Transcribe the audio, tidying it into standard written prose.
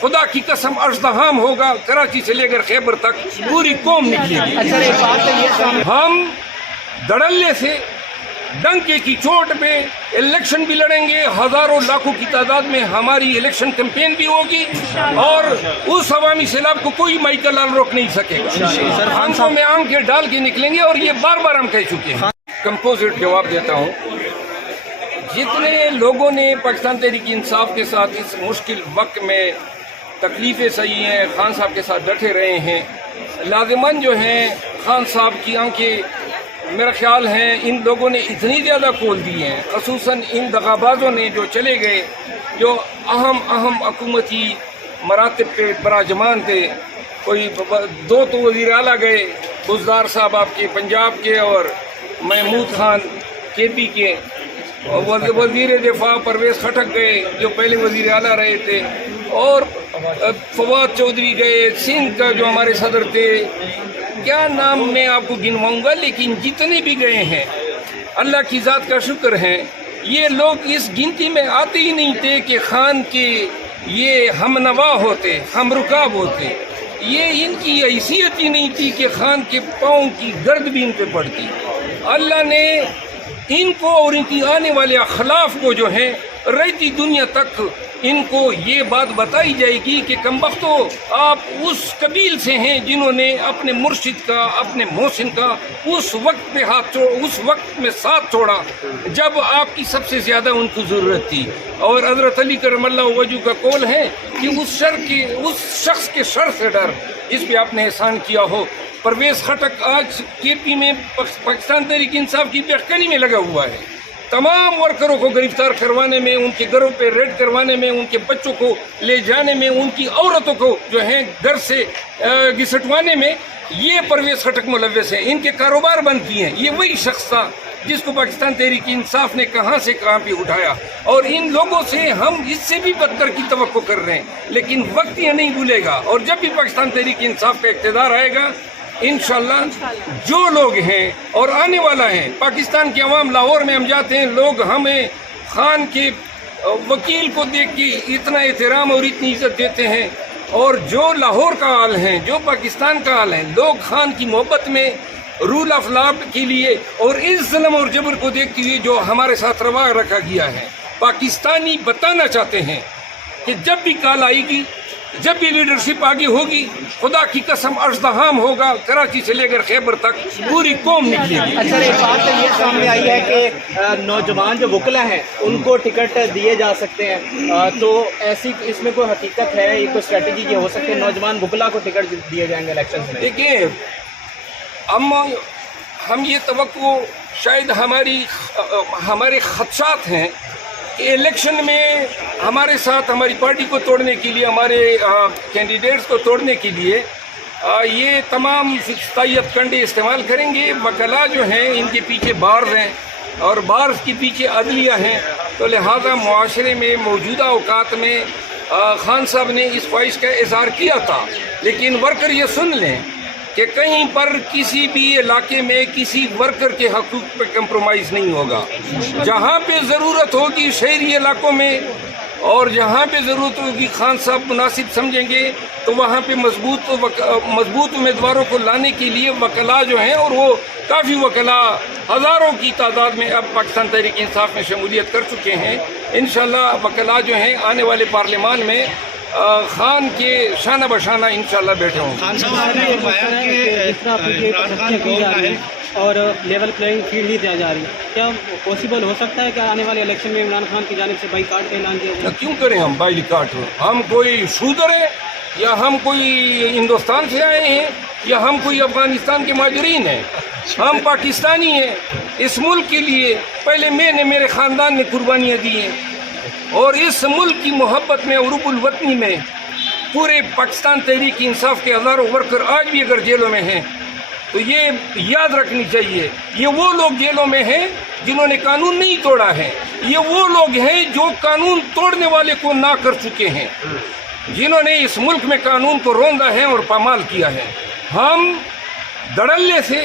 خدا کی قسم اشتحام ہوگا، کراچی سے لے کر خیبر تک پوری قوم نکلے گی۔ ہم دھڑلے سے ڈنکے کی چوٹ پہ الیکشن بھی لڑیں گے، ہزاروں لاکھوں کی تعداد میں ہماری الیکشن کیمپین بھی ہوگی، اور اس عوامی سیلاب کو کوئی مائیکل لال روک نہیں سکے گا۔ آنکھوں میں آنکھیں ڈال کے نکلیں گے، اور یہ بار بار ہم کہہ چکے ہیں۔ کمپوزٹ جواب دیتا ہوں، جتنے لوگوں نے پاکستان تحریک انصاف کے ساتھ اس مشکل وقت میں تکلیفیں سہی ہیں، خان صاحب کے ساتھ ڈٹے رہے ہیں، لازماً جو ہیں خان صاحب کی آنکھیں میرا خیال ہے ان لوگوں نے اتنی زیادہ کھول دی ہیں، خصوصاً ان دغابازوں نے جو چلے گئے، جو اہم حکومتی مراتب پہ براجمان تھے۔ کوئی دو تو وزیر اعلیٰ گئے، بزدار صاحب آپ کے پنجاب کے، اور محمود خان کے پی کے، وزیر دفاع پرویز خٹک گئے جو پہلے وزیر اعلیٰ رہے تھے، اور فواد چودھری گئے، سندھ کا جو ہمارے صدر تھے، کیا نام میں آپ کو گنواؤں گا، لیکن جتنے بھی گئے ہیں اللہ کی ذات کا شکر ہے، یہ لوگ اس گنتی میں آتے ہی نہیں تھے کہ خان کے یہ ہم نوا ہوتے، ہم رکاب ہوتے، یہ ان کی حیثیت ہی نہیں تھی کہ خان کے پاؤں کی گرد بھی ان پہ پڑتی۔ اللہ نے ان کو اور ان کی آنے والے اخلاف کو جو ہیں رہتی دنیا تک ان کو یہ بات بتائی جائے گی کہ کمبختو آپ اس قبیل سے ہیں جنہوں نے اپنے مرشد کا، اپنے محسن کا اس وقت پہ اس وقت میں ساتھ چھوڑا جب آپ کی سب سے زیادہ ان کو ضرورت تھی۔ اور حضرت علی کرم اللہ وجہ کا قول ہے کہ اس شخص کے شر سے ڈر جس پہ آپ نے احسان کیا ہو۔ پرویز خٹک آج کے پی میں پاکستان تحریک انصاف کی بہکانی میں لگا ہوا ہے، تمام ورکروں کو گرفتار کروانے میں، ان کے گھروں پہ ریڈ کروانے میں، ان کے بچوں کو لے جانے میں، ان کی عورتوں کو جو ہیں گھر سے گھسٹوانے میں، یہ پرویز خٹک ملوث ہیں، ان کے کاروبار بند کیے ہیں۔ یہ وہی شخص تھا جس کو پاکستان تحریک انصاف نے کہاں سے کہاں پہ اٹھایا، اور ان لوگوں سے ہم اس سے بھی بدتر کی توقع کر رہے ہیں، لیکن وقت یہ نہیں بھولے گا، اور جب بھی پاکستان تحریک انصاف کا اقتدار آئے گا انشاءاللہ جو لوگ ہیں اور آنے والا ہے، پاکستان کے عوام، لاہور میں ہم جاتے ہیں، لوگ ہمیں خان کے وکیل کو دیکھ کے اتنا احترام اور اتنی عزت دیتے ہیں، اور جو لاہور کا حال ہے، جو پاکستان کا حال ہے، لوگ خان کی محبت میں، رول آف لا کے لیے، اور اس ظلم اور جبر کو دیکھتے ہوئے جو ہمارے ساتھ روا رکھا گیا ہے، پاکستانی بتانا چاہتے ہیں کہ جب بھی کال آئے گی، جب بھی لیڈرشپ آگے ہوگی، خدا کی قسم اشتحام ہوگا، کراچی سے لے کر خیبر تک پوری قوم نکلے گی۔ اچھا، ایک بات یہ سامنے آئی ہے کہ نوجوان جو وکلا ہیں ان کو ٹکٹ دیے جا سکتے ہیں، تو ایسی اس میں کوئی حقیقت ہے، یہ کوئی اسٹریٹجی یہ ہو سکتی ہے نوجوان وکلا کو ٹکٹ دیے جائیں گے الیکشن میں؟ دیکھیں، ہم یہ توقع شاید ہمارے خدشات ہیں کہ الیکشن میں ہمارے ساتھ ہماری پارٹی کو توڑنے کے لیے، ہمارے کینڈیڈیٹس کو توڑنے کے لیے یہ تمام فتائیت کنڈے استعمال کریں گے۔ وکلاء جو ہیں ان کے پیچھے بارز ہیں، اور بارز کے پیچھے عدلیہ ہیں، تو لہذا معاشرے میں موجودہ اوقات میں خان صاحب نے اس خواہش کا اظہار کیا تھا، لیکن ورکر یہ سن لیں کہ کہیں پر کسی بھی علاقے میں کسی ورکر کے حقوق پہ کمپرومائز نہیں ہوگا۔ جہاں پہ ضرورت ہوگی شہری علاقوں میں، اور جہاں پہ ضرورت ہوگی خان صاحب مناسب سمجھیں گے، تو وہاں پہ مضبوط امیدواروں کو لانے کے لیے وکلاء جو ہیں، اور وہ کافی وکلاء ہزاروں کی تعداد میں اب پاکستان تحریک انصاف میں شمولیت کر چکے ہیں۔ انشاءاللہ وکلاء جو ہیں آنے والے پارلیمان میں خان کے شانہ بشانہ انشاءاللہ بیٹھے ہوں گے۔ اور لیول پلینگ فیلڈ نہیں دیا جا رہی، کیا پاسبل ہو سکتا ہے کہ آنے والے الیکشن میں عمران خان کی جانب سے بائیکاٹ کا اعلان کیا جائے؟ کیوں کریں ہم بائیکاٹ؟ ہم کوئی شودر ہیں، یا ہم کوئی ہندوستان سے آئے ہیں، یا ہم کوئی افغانستان کے مہاجرین ہیں؟ ہم پاکستانی ہیں۔ اس ملک کے لیے پہلے میں نے، میرے خاندان نے قربانیاں دی ہیں، اور اس ملک کی محبت میں، عروب الوطنی میں، پورے پاکستان تحریک انصاف کے ہزاروں ورکر آج بھی اگر جیلوں میں ہیں تو یہ یاد رکھنی چاہیے، یہ وہ لوگ جیلوں میں ہیں جنہوں نے قانون نہیں توڑا ہے، یہ وہ لوگ ہیں جو قانون توڑنے والے کو نہ کر چکے ہیں، جنہوں نے اس ملک میں قانون کو روندا ہے اور پامال کیا ہے۔ ہم دھڑلے سے